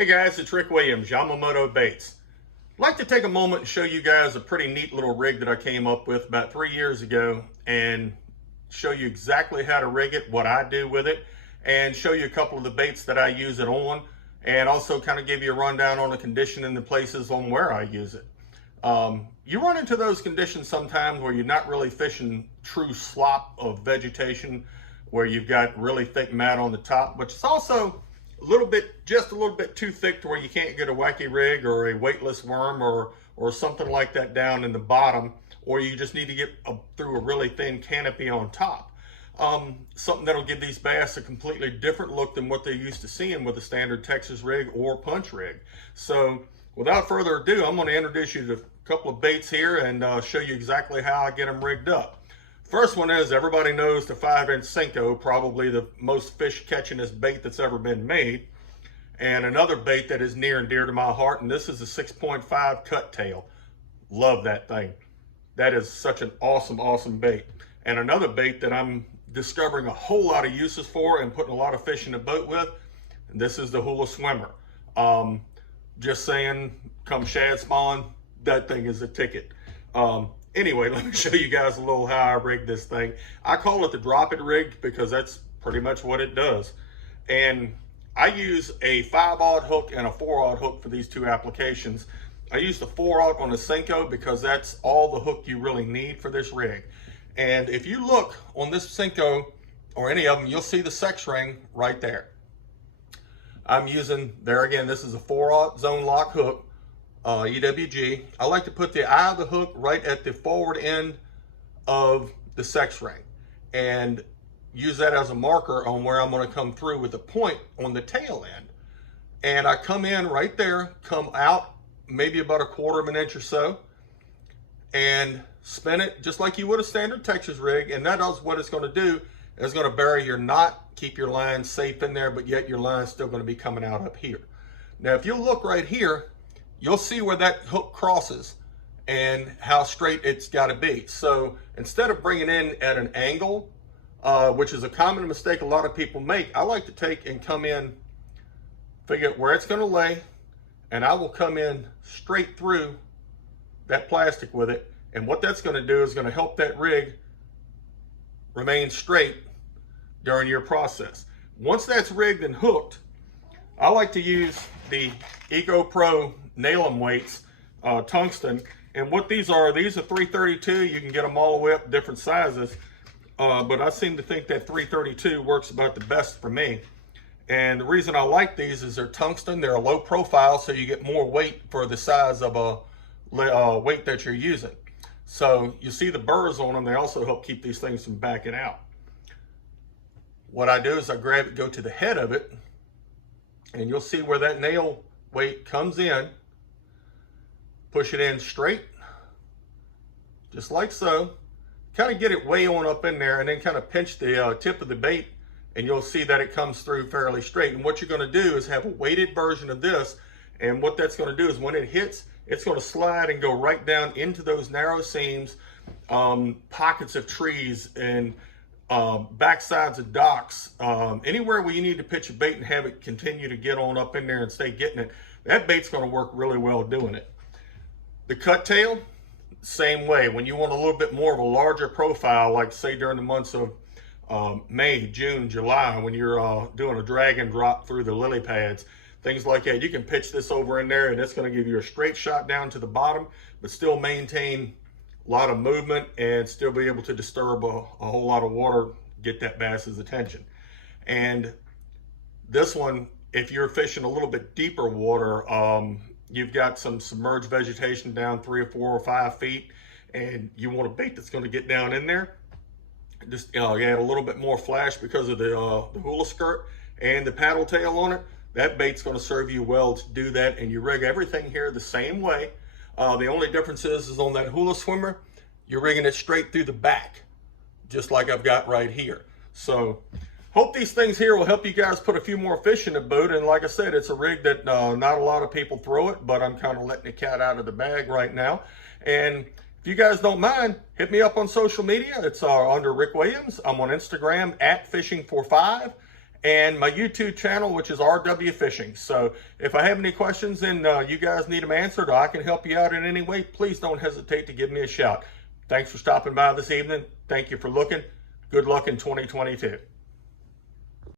Hey guys, it's Rick Williams, Yamamoto Baits. I'd like to take a moment and show you guys a pretty neat little rig that I came up with about 3 years ago and show you exactly how to rig it, what I do with it, and show you a couple of the baits that I use it on, and also kind of give you a rundown on the condition and the places on where I use it. You run into those conditions sometimes where you're not really fishing true slop of vegetation, where you've got really thick mat on the top, but it's also just a little bit too thick to where you can't get a wacky rig or a weightless worm or something like that down in the bottom, or you just need to get through a really thin canopy on top. Something that'll give these bass a completely different look than what they're used to seeing with a standard Texas rig or punch rig. So without further ado, I'm going to introduce you to a couple of baits here and show you exactly how I get them rigged up. First one is, everybody knows the 5-inch Senko, probably the most fish catchingest bait that's ever been made. And another bait that is near and dear to my heart, and this is a 6.5 cut tail. Love that thing. That is such an awesome bait. And another bait that I'm discovering a whole lot of uses for and putting a lot of fish in the boat with, and this is the hula swimmer. Just saying, come shad spawn, that thing is a ticket. Anyway, let me show you guys a little how I rig this thing. I call it the drop it rig because that's pretty much what it does. And I use a 5/0 hook and a 4/0 hook for these two applications. I use the 4/0 on the Senko because that's all the hook you really need for this rig. And if you look on this Senko or any of them, you'll see the sex ring right there. I'm using, there again, this is a 4/0 zone lock hook. EWG. I like to put the eye of the hook right at the forward end of the sex ring and use that as a marker on where I'm going to come through with the point on the tail end. And I come in right there, come out maybe about 1/4 of an inch or so, and spin it just like you would a standard Texas rig. And that is what it's going to do. It's going to bury your knot, keep your line safe in there, but yet your line's still going to be coming out up here. Now, if you look right here, you'll see where that hook crosses and how straight it's got to be. So instead of bringing in at an angle, which is a common mistake a lot of people make, I like to take and come in, figure out where it's going to lay, and I will come in straight through that plastic with it. And what that's going to do is going to help that rig remain straight during your process. Once that's rigged and hooked, I like to use the Eco Pro nail-em weights, tungsten. And what these are 332. You can get them all the way up different sizes, but I seem to think that 332 works about the best for me. And the reason I like these is they're tungsten, they're a low profile, so you get more weight for the size of a weight that you're using. So you see the burrs on them, they also help keep these things from backing out. What I do is I grab it, go to the head of it, and you'll see where that nail weight comes in. Push it in straight, just like so. Kind of get it way on up in there and then kind of pinch the tip of the bait, and you'll see that it comes through fairly straight. And what you're going to do is have a weighted version of this, and what that's going to do is when it hits, it's going to slide and go right down into those narrow seams, pockets of trees and backsides of docks, anywhere where you need to pitch a bait and have it continue to get on up in there and stay getting it. That bait's going to work really well doing it. The cut tail, same way. When you want a little bit more of a larger profile, like say during the months of May, June, July, when you're doing a drag and drop through the lily pads, things like that, you can pitch this over in there and it's going to give you a straight shot down to the bottom, but still maintain a lot of movement and still be able to disturb a whole lot of water, get that bass's attention. And this one, if you're fishing a little bit deeper water, you've got some submerged vegetation down 3 or 4 or 5 feet, and you want a bait that's going to get down in there. Just add a little bit more flash because of the hula skirt and the paddle tail on it. That bait's going to serve you well to do that, and you rig everything here the same way. The only difference is on that hula swimmer, you're rigging it straight through the back, just like I've got right here. So hope these things here will help you guys put a few more fish in the boat. And like I said, it's a rig that not a lot of people throw it, but I'm kind of letting the cat out of the bag right now. And if you guys don't mind, hit me up on social media. It's under Rick Williams. I'm on Instagram @fishing45. and my YouTube channel, which is RW Fishing. So if I have any questions and you guys need them answered, or I can help you out in any way, please don't hesitate to give me a shout. Thanks for stopping by this evening. Thank you for looking. Good luck in 2022.